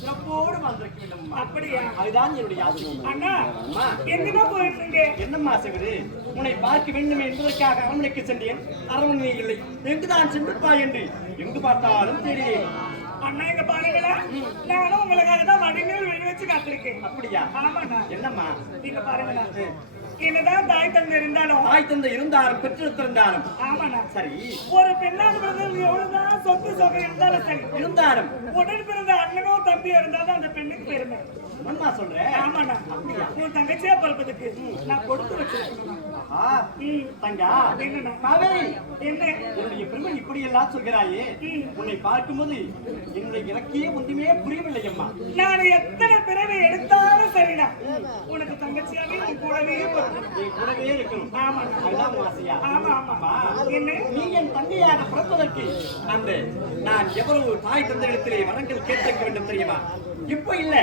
சிறப்போடு வந்திருக்க வேண்டும். அப்படியா? அதுதான் என்னுடைய ஆசை. அண்ணா எங்கடா போயிட்டு இருக்கீங்க? என்னம்மா சிவரு, உன்னை பார்க்க வேண்டும் என்பதற்காக அரண்மனைக்கு சென்றேன். அரண்மனை இல்லை, எங்குதான் சென்றுப்பா என்று எங்கு பார்த்தாலும் தெரியும். அண்ணா எங்க பாருங்களா, நானும் உங்களுக்காக தான் வடிநீர் வெளி வச்சு காத்திருக்கேன். அப்படியா? ஆமாண்ணா. என்னம்மா நீங்க பாருங்களா, என்னதான் தாய் தந்தை இருந்தாலும் தாய் தந்தை இருந்தாலும் பெற்றிருந்தாலும் ஆமாண்ணா சரி, ஒரு பெண்ணாக பிறந்தது எவ்வளவுதான் சொத்து சொகை இருந்தாலும் சரி, இருந்தாலும் உடன் பிறந்த அண்ணனோ தம்பியோ இருந்தாலும் அந்த பெண்ணுக்கு பெருமை. என்னம்மா சொல்றேன்? ஆமாண்ணா. உன் தங்கச்சியா பிறப்பதுக்கு நான் கொடுத்து வச்சிருக்கேன். தங்கா என்னண்ணா? காவேரி, என்ன என்னுடைய பெருமை இப்படி எல்லாம் சொல்கிறாயே, உன்னை பார்க்கும்போது என்னுடைய இலக்கியே ஒன்றுமே புரியவில்லை அம்மா. நான் எத்தனை பிறவை எடுத்தாலும் சரிடா, உனக்கு தங்கச்சியாவே உன் கூடவே நீ கூடவே இருக்கணும். ஆமா, அதுதான் ஆசையா? ஆமா ஆமா. என்ன நீ என் தங்கையாக பிறப்பதற்கு அந்த நான் எவ்வளவு தாய் தந்தையிடத்திலே வரங்கள் கேட்க வேண்டும் தெரியுமா? இப்ப இல்ல,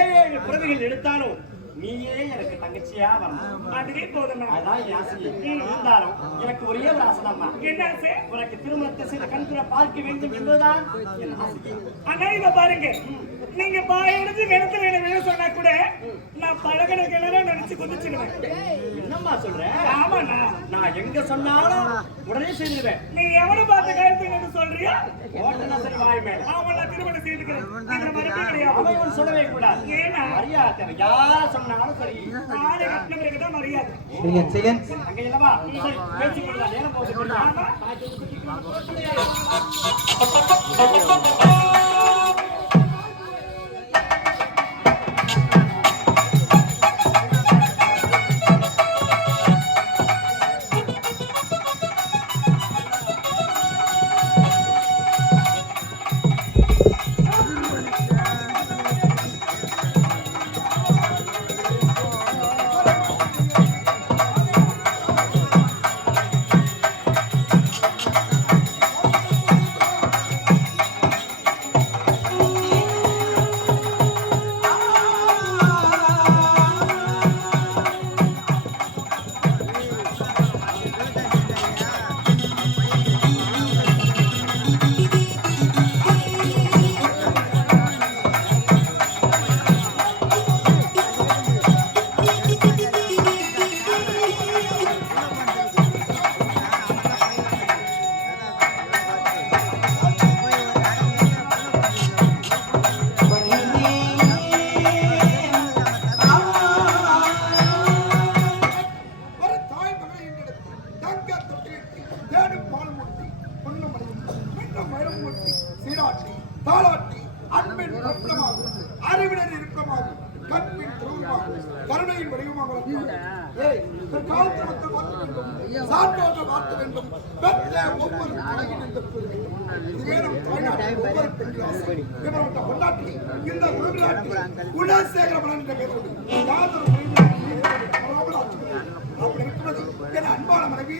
7 பிறவிகள் எடுத்தாலும் நீயே எனக்கு தங்கச்சியா வரணும். அதுவே போதும். அதான் என் ஆசை. இருந்தாலும் எனக்கு ஒரே ஒரு ஆசைதாம்மா. என்ன ஆசை? உனக்கு திருமணத்தை செய்த கண்குற பார்க்க வேண்டும் என்பதுதான் என் ஆசை. ஆனா இத பாருங்க, நீங்க பாயடிச்சு கிணத்துல என்ன சொன்னா கூட நான் பழகின கிணற நினைச்சு குதிச்சுடுவேன். என்னம்மா சொல்ற? ஆமாண்ணா, நான் எங்க சொன்னாலும் உடனே செய்திருவேன். நீ எவனை பார்த்து கழுத்து சொல்றியா? ஓட்டனா சரி, வாய் மேல அவங்கள திருமணம் செய்துக்கிறேன். இதுல மறுபடியும் கிடையாது. அவன் சொல்லவே கூடாது. ஏன்னா மரியாதை யார் சொன்னாலும் சரி, ஆளை கட்டின பிறகுதான் மரியாதை. அங்க இல்லவா? சரி, பேசிக்கொள்ளலாம். நேரம் போகுது. ஆமா. அன்பான மனைவி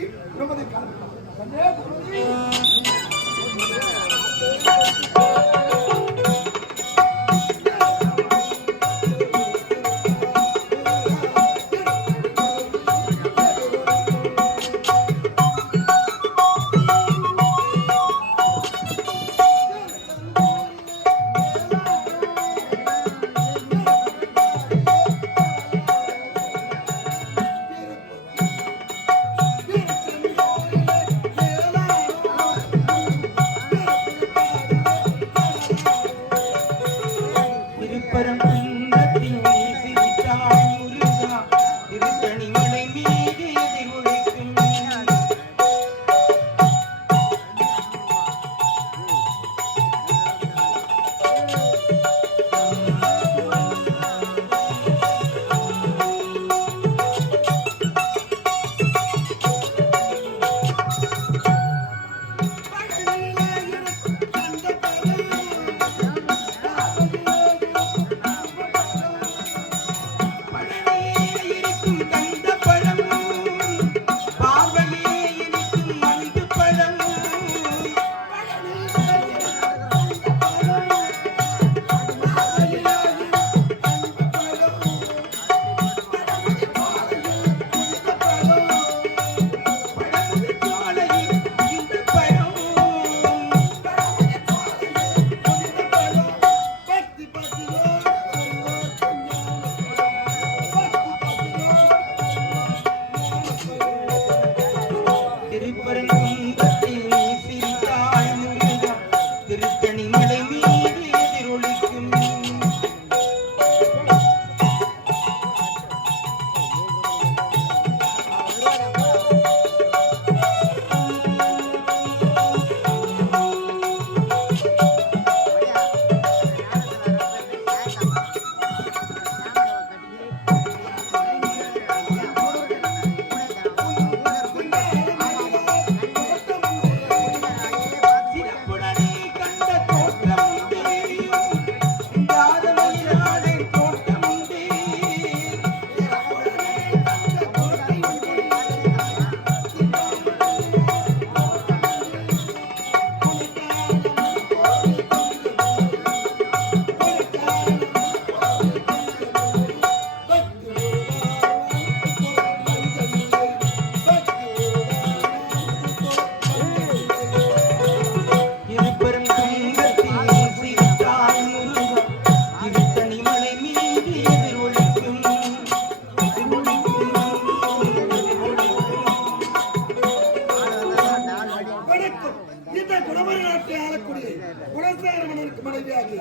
சபரி நாட்டை ஆளக்கூடிய குலசேகர மன்னருக்கு மனைவியாகி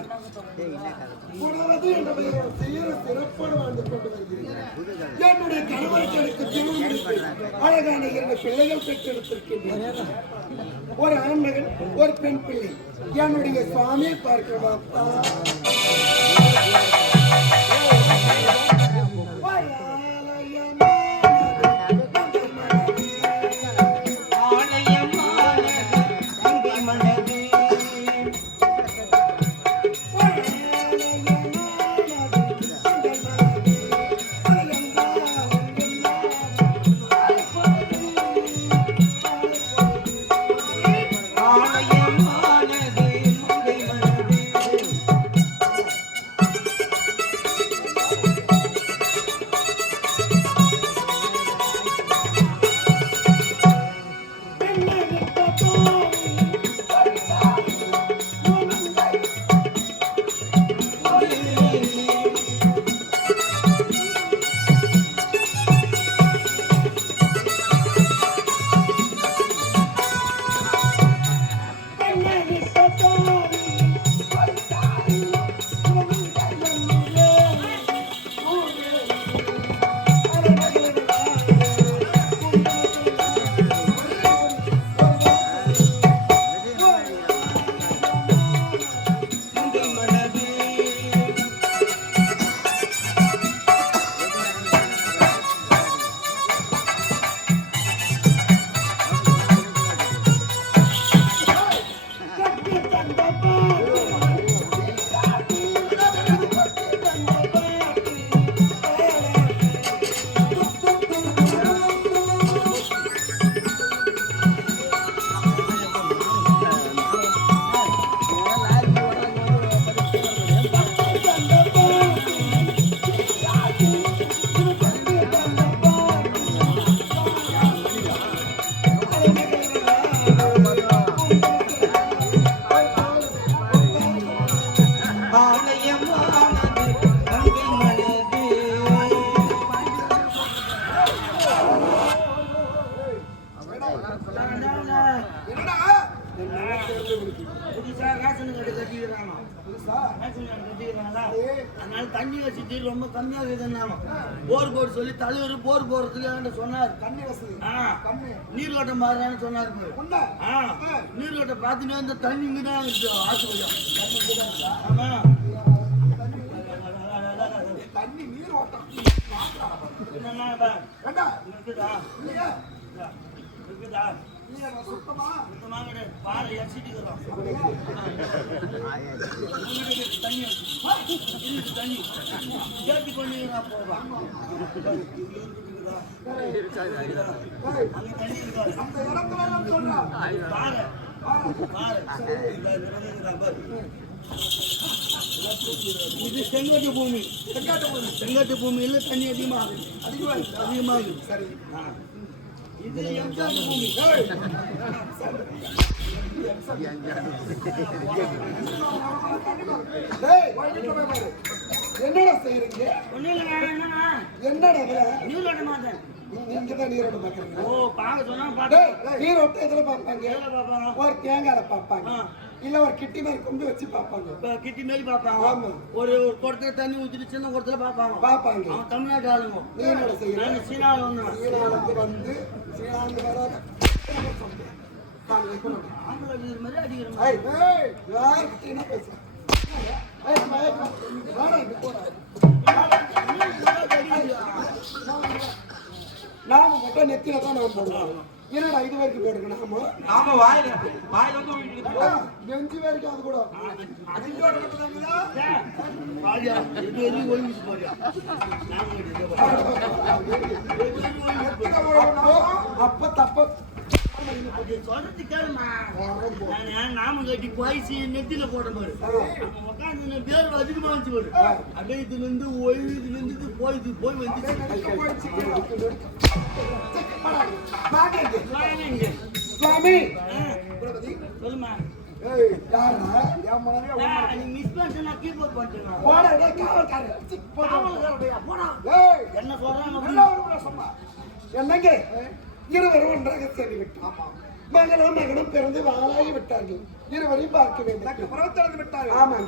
குணவதி என்ற பெயரோடு சீர சிறப்போடு வாழ்ந்து கொண்டு வருகிறேன். என்னுடைய கணவருக்கு எனக்கு திருமணம் முடித்து அழகான 2 பிள்ளைகள் பெற்றெடுத்திருக்கின்றேன். ஒரு ஆண் மகன், ஒரு பெண் பிள்ளை. என்னுடைய சுவாமியை பார்க்க வாப்பா. அதனால தண்ணி வசதி ரொம்ப கம்மியா இருக்குதுன்னாங்க. போர் போட்டு சொல்லி தலைவர் போர் போறதுக்கு சொன்னார். தண்ணி வசதி நீர்வட்டம் மாறுறான்னு சொன்னார். நீர்வட்டம் பார்த்துட்டு இந்த தண்ணி இங்கதான் ஆசைப்படும். ஆமா தண்ணி நீர் ஓட்டம் இருக்குதா சுத்தமா பால் எரிச்சிட்டுக்கிறோம். தண்ணி சேர்த்து கொண்டு போவா அங்க தண்ணி பாரு இது செங்கட்டு பூமி. செங்கட்டு பூமியில தண்ணி அதிகமாகுது. சரி இது எம்சாண்டு பூமி. என்னடா செய்யறீங்க? என்னடா நீரோட்டம் மாத்தேன். நீங்கதான் நீரோட்டம் பாக்குறீங்க. ஓ பாக்க சொன்னா நீரோட்டம் எதுல பாப்பாங்க? ஒரு தேங்காயில பாப்பாங்க, இல்ல ஒரு கிட்டி மாதிரி கொண்டு வச்சு பாப்பாங்க. கிட்டி மாதிரி பாப்பாங்க. ஒரு குடத்துல தண்ணி ஊத்திட்டு சின்ன குடத்துல பாப்பாங்க. அவன் தமிழ்நாட்டு ஆளுங்க. நீ என்னோட செய்யற? சீனால வந்து சீனாந்து வராத ஆம்பளை மாதிரி அடிக்கிற மாதிரி யாருக்கிட்ட பேசுறேன்? நாம மட்டும் நெத்தில தான் நாம போடுவோம். என்னடா இது வரைக்கும் போட்டுக்கணும்? நாம வாயில நெஞ்சு வரைக்கும் அது கூட அப்ப தப்ப சொல்றது கேளுமா. நாம கட்டி பாய்ச்சி நெத்தில போட்ட மாதிரி உட்காந்து பேர் அதிகமா வந்துச்சு பாரு. அப்படியே இதுல இருந்து இதுல இருந்து போய் வந்துச்சு. சுவாமி சொல்லுமா. என்னங்க இருவரும் ஒன்றாக சேர்ந்து விட்டோம். மகளும் மகனும் பிறந்து வாழாகி விட்டார்கள். இருவரையும் பார்க்க வேண்டும். பரவத்திறந்து விட்டார்கள். ஆமாம்.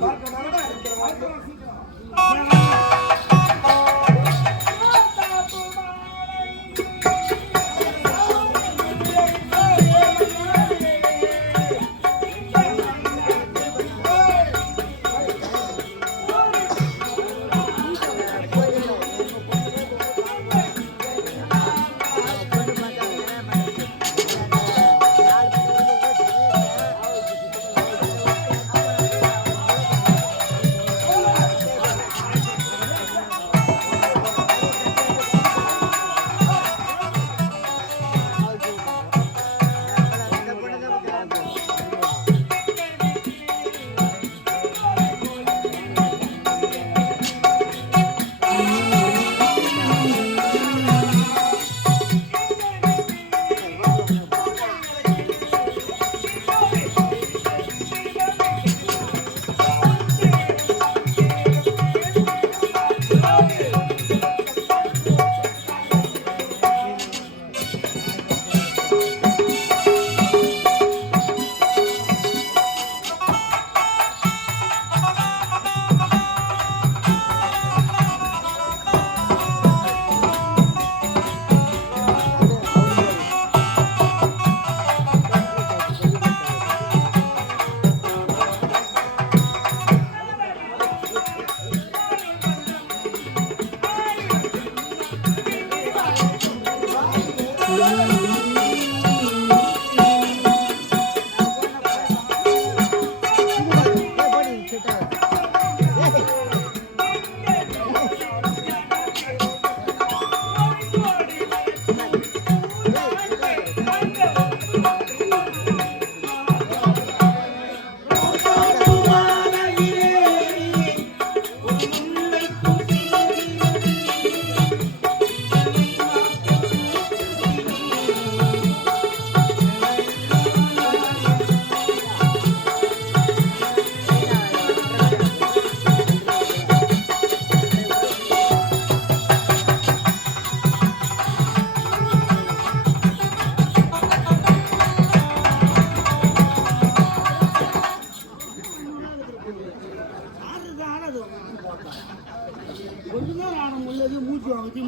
கொஞ்ச நேரம் ஆட முடியாது, மூச்சு வாங்குச்சு.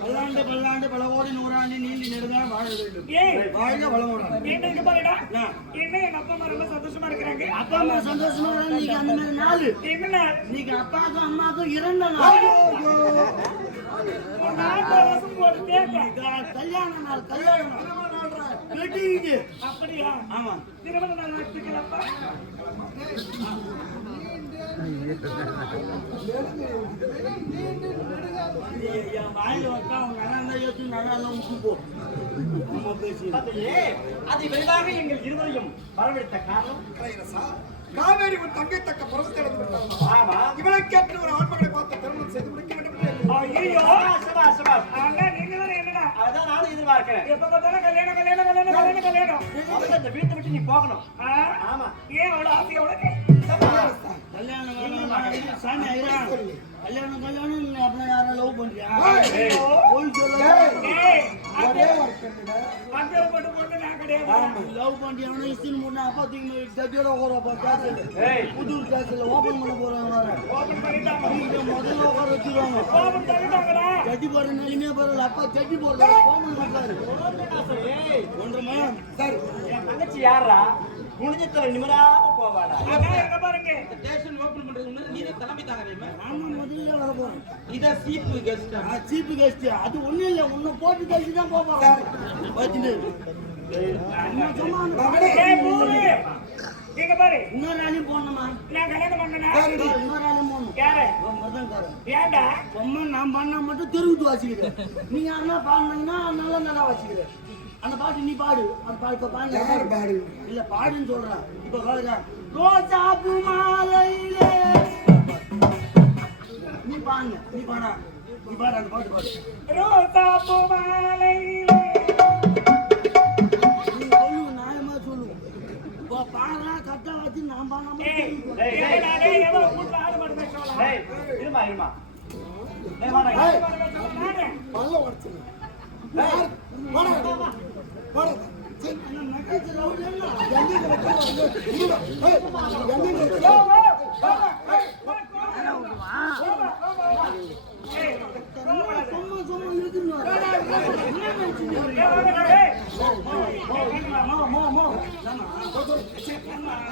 பல்லாண்டு பல்லாண்டு பல கோடி நூறாண்டு நீண்டி நெடுதான் வாழ வேண்டும். வாழ்க வளமுடன். அப்பா அம்மா ரொம்ப சந்தோஷமா இருக்கிறாங்க. அப்பா அம்மா சந்தோஷமா நீங்க அந்த மாதிரி நாள் நீங்க அப்பாவுக்கும் அம்மாவுக்கும் 2 நாள் கல்யாண நாள். கல்யாண நாள் வெட்டிங்க. அப்படியா? ஆமா. திருமண நாள் வச்சுக்கிறப்ப அதை விரைவாக எங்கள் இருவரையும் வரவழைத்த காரணம் காவேரி உன் தங்கை தக்க பருவத்தை அடைந்து விட்டாள். இவளை கேட்டு ஒரு ஆண்மகளை பார்த்து திருமணம் செய்து முடிக்க வேண்டும். என்னடா அதான் நானும் எதிர்பார்க்கிறேன். எப்ப பார்த்தாலும் கல்யாணம் கல்யாணம் கல்யாணம் கல்யாணம் கல்யாணம். இந்த வீட்டை விட்டு நீ போகணும். ஆமா. ஏன் அவ்வளவு ஆசை உனக்கு? கல்யாணம் சாமி ஐயா கல்யாணம் கல்யாணம் அப்படின்னா யாரும் லவ் பண்றியா? லவ் பண்றியா? இஸ்டின் முன்ன அப்பா தூக்கி ஜட்ஜோட புது கேஸ்ல ஓபன் பண்ண போறாங்க. முதல்ல உட்கார வச்சிருவாங்க. ஜட்ஜி போடுற நிலைமையே பரவாயில்ல. அப்பா ஜட்ஜி போடுறாரு ஓபன் பண்றாரு. ஒன்றரை சார் என் தங்கச்சி யாரா? குனிஞ்சத்தவன் நிமிராம போவாடா. பாருங்க ஸ்டேஷன் ஓபன் பண்றதுக்கு முன்னாடி நீ தம்பி தாங்க. ஆமா முதல்ல வர போறேன். இத சீப் கெஸ்ட். சீப் கெஸ்ட் அது ஒண்ணு இல்ல. உன்னை போட்டு கழிச்சு தான் போவாங்க. வச்சுட்டு எங்க பாரு இன்னொரு நாளையும் போடணுமா? நான் கல்யாணம் பண்ணனா இன்னொரு நாளையும் போடணும். யாரு? ஏண்டா பொம்மை நான் பண்ணா மட்டும் தெருவுட்டு வாசிக்கிறேன். நீ யாருன்னா பாடினீங்கன்னா நல்லா நல்லா வாசிக்கிறேன். அந்த பாட்டு நீ பாடு. அந்த பாட்டு பாடு இல்ல பாடுன்னு சொல்றேன். இப்ப பாருங்க ரோஜா பூ மாலையிலே நீ பாடுங்க. நீ பாடா நீ பாடு. அந்த பாட்டு பாடு. ரோஜா பூ மாலையிலே நீ சொல்லு நியாயமா சொல்லு. பாடுறா கட்டா வச்சு நான் பாடாம இருமா இருமா டேய், வாடா. ஏய், நானே. பல்ல உடைச்சிரு. ஏய், வாடா. வாடா. சரி. எங்கேங்க வைக்கிறாங்க? இருடா. ஏய், எங்கேங்க வைக்கிறாங்க?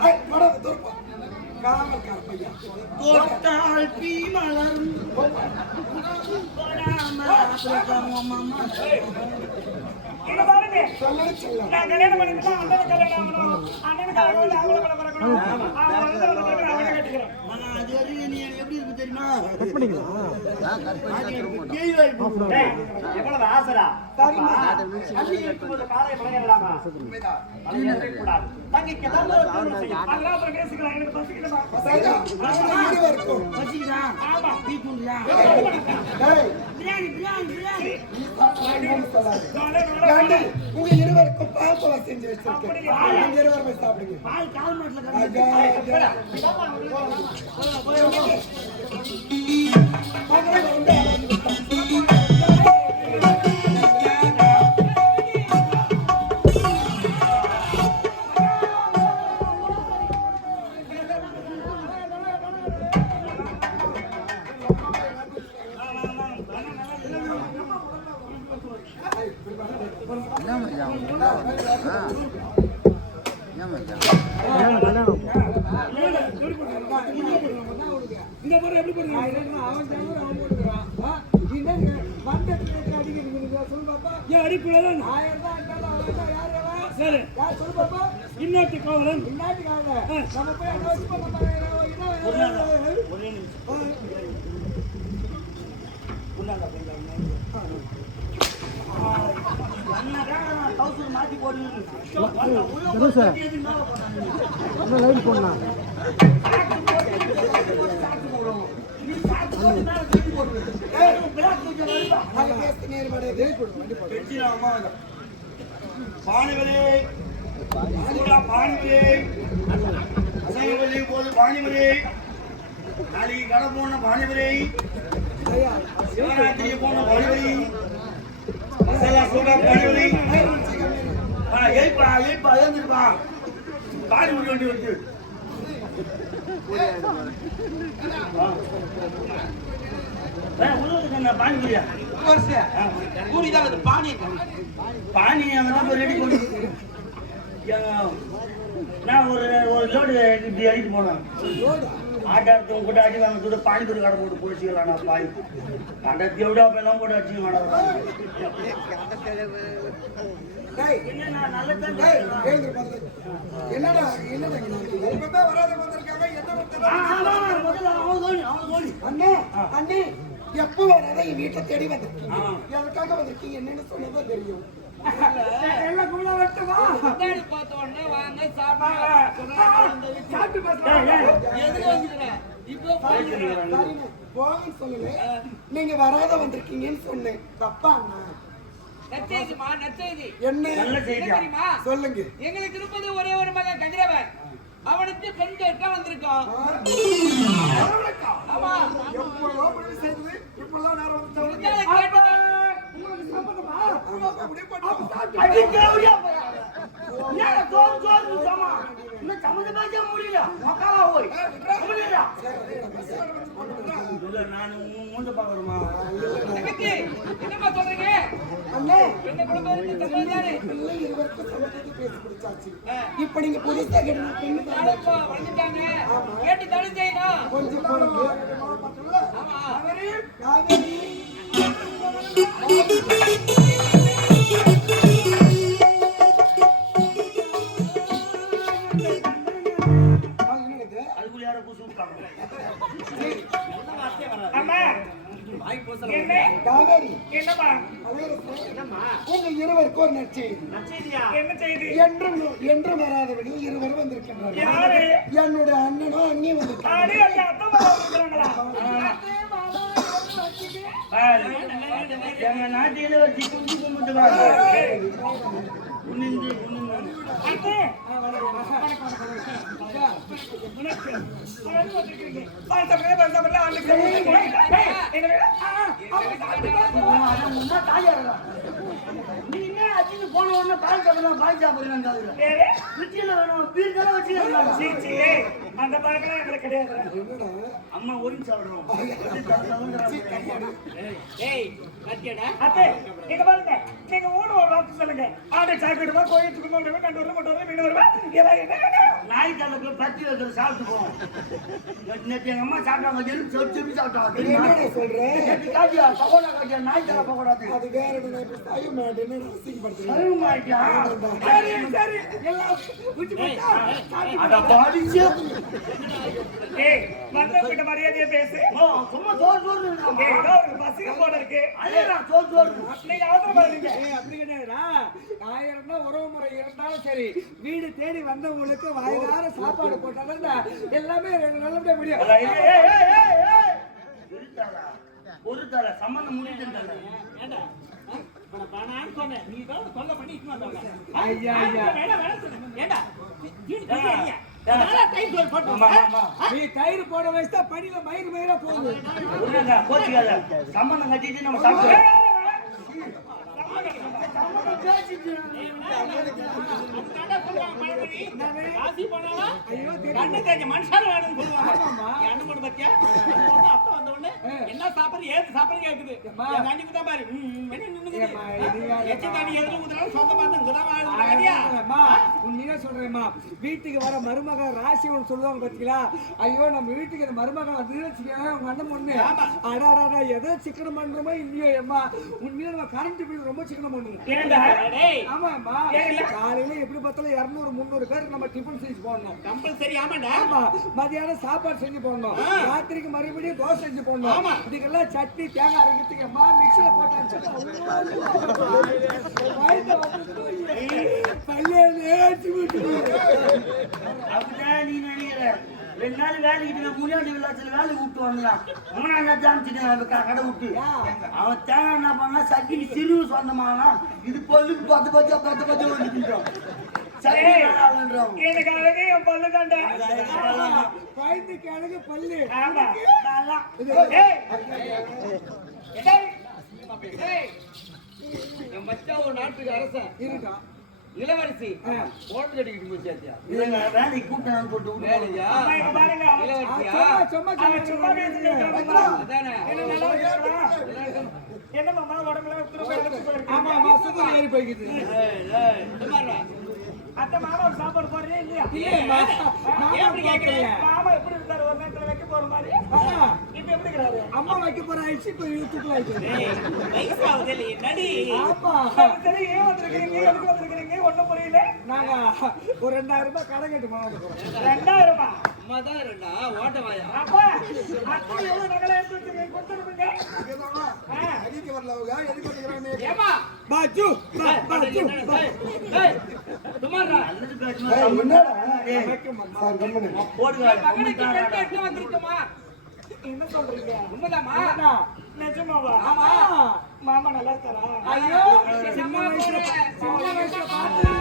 ஏய், வாடா, தூரப்பா. காவல்கார பையன். தொட்டால் பீ மலரும் இங்க பாருங்க. சொல்லு, செல்லம். நான் கல்யாணம் பண்ணிக்கிட்டா அண்ணனுக்கு கல்யாணம் ஆகணும். அண்ணனுக்கு அவங்கள பிறக்கணும். அவன் வந்து அந்த பிறகு அவனை கட்டிக்கிறேன். ஆனா அது வரைக்கும் நீ எனக்கு எப்படி இருக்கு தெரியுமா? டேய், எவ்வளவு ஆசைடா? அப்பா, அள்ளி இருக்கும்போது காலை மலையேறலாமா? மலையேறக்கூடாது. தங்கைக்கு ஏதாவது ஒரு திருமணம் செய்யணும். அதெல்லாம் அப்புறம் பேசிக்கலாம். எனக்கு பசிக்குதுமா. பசங்க, நம்ம இருவருக்கும். வச்சுக்கிறா ஆமா. டீ குடியா ஏய், பிரியாணி பிரியாணி பிரியாணி என்னன்னு சொல்லாத. நானே நானே ஏண்டி, உங்க இருவருக்கும் பால் கோவா செஞ்சு வச்சிருக்கேன். நீங்க இருவர் போய் சாப்பிடுங்க. பால் கால் மாட்டுல ஐயா, ஐயா. மகனை வந்து அழைத்து விட்டான். இந்த முறை எப்படி பண்ணுங்க? அவன் ஜாமர் அவன் போட்டுக்கிறான். என்னங்க வந்ததுக்கு அடிக்கிறீங்க? சொல்லு பாப்பா. ஏன் அடிப்புலதான் 1000 தான் அடிச்சாலும் அவன் தான் யார் அவன்? சரி. யார் சொல்லு பாப்பா? இன்னொரு கோவலன் இன்னாட்டுக்காக நம்ம போய் அங்க வச்சு பண்ண டவுசர் மாத்தி போடுங்க பாணிவலே பாணிவலே அசைவலே போது பாணிவலே நாளைக்கு கடை போன பாணிவலே சிவராத்திரி போன பாணிவலி மசாலா சோடா பாணிவலி ஏய்ப்பா ஏய்ப்பா ஏந்திருப்பா காடி முடிய வேண்டி வந்து உள்ள பாணிபுரியா பூரிதான் அது பானி பானி அங்கே தான் ரெடி பண்ணி நான் ஒரு லோடு இப்படி அடிட்டு போனேன் ஆட்டாரத்தவங்க கூட அடி வாங்க கூட பானிபுரி கடை போட்டு போயிச்சுக்கலாம் நான் பாய் கண்டத்தி எவ்வளோ எல்லாம் போட்டு அடிச்சு என்னடா என்னடா வராத வந்திருக்காங்க அண்ணே அண்ணே எப்ப வராத என் வீட்டை தேடி வந்திருக்கீங்க எதுக்காக வந்திருக்கீங்க என்னன்னு சொன்னதோ தெரியும் எல்லாம் குள்ள வெட்டுமா பார்த்த உடனே வாங்க சாப்பிட்டு இப்போ போங்கன்னு சொல்லல நீங்க வராத வந்திருக்கீங்கன்னு சொன்னேன் தப்பா அண்ணா நச்செய்திமா நச்செய்தி என்ன நல்ல செய்தியா தெரியுமா சொல்லுங்க எங்களுக்கு இருப்பது ஒரே ஒரு மகன் கதிரவன் அவனுக்கு பெண் கேட்க வந்திருக்கான் ஆமா எவ்வளோ முடிவு செய்தது இப்பெல்லாம் நேரம் வந்து இதனால கேட்டதால் உங்களுக்கு சம்மதமா முடிவு பண்ணி நான் மூன்று பார்க்கணுமா தங்கச்சி, என்னம்மா சொல்றீங்க அண்ணே என்ன குடும்பம் சம்பந்தானே பிள்ளை இருவருக்கும் சம்மதத்தை பேசி பிடிச்சாச்சு இப்ப நீங்க புதுசா கேட்டு பெண்ணு நாளைக்கு வந்துட்டாங்க கேட்டு தடை செய்யணும் கொஞ்சம் பொறுங்க. ஆமா காவேரி அதுக்குள்ள யாரோ கூசுப்பாங்க அம்மா என்ன காவேரி என்னம்மா என்னம்மா உங்க இருவருக்கும் ஒரு நற்செய்தி நச்செய்தியா? என்ன செய்தி என்றும் என்றும் வராதபடி இருவர் வந்திருக்கின்றனர் யாரு என்னுடைய அண்ணனும் அண்ணியும் வந்திருக்காங்க அடி அந்த அத்தை மாமா இருக்கிறாங்களா எங்க நாட்டில வச்சு குஞ்சு கும்பிட்டுக்கிறாங்க. குனிந்து குனிந்து அண்ணே நீ என்ன அடிச்சு போன உடனே பால் சாப்பிடலாம் பால் சாப்பிடுறாங்க. வீட்டில வேணும் பீர்க்கெல்லாம் வச்சுக்கிறாங்க. அந்த பழக்கம் எங்களுக்கு கிடையாது. அம்மா ஒருங்கி சாப்பிடுறோம். அத்தை, இங்க பாருங்க, நீங்க ஊடு ஒரு வார்த்தை சொல்லுங்க. ஆடு சாப்பிடுமா, கோயில் சுத்தமா விடுமா, கண்டு வருமா, கொண்டு வருமா, மீன் வருமா, இதெல்லாம் என்ன? நாய் தலைக்கு பத்தி வைக்கிற சாப்பிட்டுப்போம். நேற்று எங்க அம்மா சாப்பிட்டாங்க, எலும்பு சொச்சு சாப்பிட்டாங்க. தெரியுமா? என்னடா சொல்ற? நேற்று காட்டியா பகோடா காட்டியா நாய் தலை பகோடாது. அது வேற என்ன தாயும் மாட்டேன்னு ரசிக்கப்படுத்துறேன். அருமாயிட்டியா? சரி, சரி, எல்லாம் உச்சி போச்சா? அட பாடிச்சு. ஏய், வந்தவங்கிட்ட மரியாதையா பேசு. சும்மா சோறு சோறு இருக்காமா? ஏய், ஏதோ ஒரு பசிங்க போல இருக்கு. அதேடா சோறு சோறு. நீங்க அவசரமா இருங்க. அப்படி கிடையாதுடா. 1000 தான் உறவு முறை இருந்தாலும் சரி, வீடு தேடி வந்தவங்களுக்கு வாயிலார சாப்பாடு போட்டாதான் எல்லாமே நல்லபடியா முடியும். ஒரு தலை சம்மந்தம் முடிட்டு ஐயா ஐயா, நீ தயிர் போட வயசுதா படியில மயிறு மயிரா போகுது. கோச்சிக்காத சம்மந்தம் கட்டிட்டு நம்ம சாப்பிடுவோம். என்ன சாப்பிடுறது ஏது சாப்பிடுறது கேக்குது தான் பாரு சொந்த உண்மையா சொல்றேம்மா, வீட்டுக்கு வர மருமக ராசி ஒன்று சொல்லுவாங்க பாத்தீங்களா? ஐயோ, நம்ம வீட்டுக்கு இந்த மருமக வந்து உங்க அண்ணன் பொண்ணு அடாடா எதோ சிக்கனம் பண்றோமோ இல்லையோ அம்மா, உண்மையா நம்ம கரண்ட் பில் ரொம்ப சிக்கனம் பண்ணுவோம். ஆமாம்மா, காலையில எப்படி பார்த்தாலும் 200 300 பேருக்கு நம்ம டிஃபன் செஞ்சு போடணும். கம்பல்சரி. ஆமாண்டா. ஆமா, மதியானம் சாப்பாடு செஞ்சு போடணும், ராத்திரிக்கு மறுபடியும் தோசை செஞ்சு போடணும். இதுக்கெல்லாம் சட்னி தேங்காய் அரைக்கிறதுக்கு அம்மா மிக்சியில போட்டாச்சு. அப்படிதான் நீ நினைக்கிற. 2 நாள் வேலைக்கு முன்னாடி விளாத்துல வேலைக்கு விட்டு வந்தான். 3ஆம் நாள் ஜாமிச்சுட்டு கடை விட்டு அவன் தேங்காய் என்ன பண்ணா சட்டிக்கு சிறு சொந்தமானா இது பொல்லுக்கு 10 வந்துட்டோம். சட்டி எனக்கு அழகே என் பல்லு தாண்டா. குழந்தைக்கு அழகு பல்லு. ஆமா. என் மச்சான் ஒரு நாட்டுக்கு அரசன் இருக்கான். இளவரசி ஓட்டு கட்டிக்கிட்டு போய் சேர்த்தியா வேலைக்கு கூப்பிட்டு போட்டு வேலையா அம்மா, இங்க பாருங்க. சும்மா சும்மா அவன் சும்மா பேசிட்டு இருக்கான். அதானே என்ன நல்லா இருக்கிறா? என்னம்மா உடம்புல திரும்ப ஆமா ஆமா, சுகர் ஏறி போய்க்குது. சும்மாடா அத்தை மாமா சாப்பாடு போடுறீங்க இல்லையா? இல்லையம்மா, எப்படி கேக்குறீங்க? மாமா எப்படி இருந்தாரு ஒரு நேரத்துல வைக்க போற மாதிரி? இப்ப எப்படி இருக்கிறாரு? அம்மா வைக்க போற ஆயிடுச்சு, இப்ப இழுத்துட்டு ஆயிடுச்சு. வயசாகுது நடி. ஆமா, சரி, ஏன் வந்திருக்கீங்க? எதுக்கு வந்திருக்கீங்க? ஒண்ணும் புரியல. நாங்க ஒரு 2000 ரூபாய் கடன் கட்டு போனோம். 2000 அம்மா தான் ரெண்டா ஓட்ட வாயா அப்பா, அத்தை எவ்வளவு நகலை எடுத்து வச்சிருக்கீங்க? கொடுத்துருப்பீங்க. அடிக்க வரல அவங்க, எதுக்கு வந்துக்கிறாங்க? ஏமா பாஜு பாஜு சும்மாடா நல்லது ஏய், என்னடா? சார், கம்முனு. மகனுக்கு பெண் எடுத்து வந்திருக்கோமா என்ன சொல்றீங்க? உண்மைதாமா நிஜமாவா? ஆமா. மாமா நல்லா இருக்காரா? ஐயோ, சின்ன வயசுல பார்த்து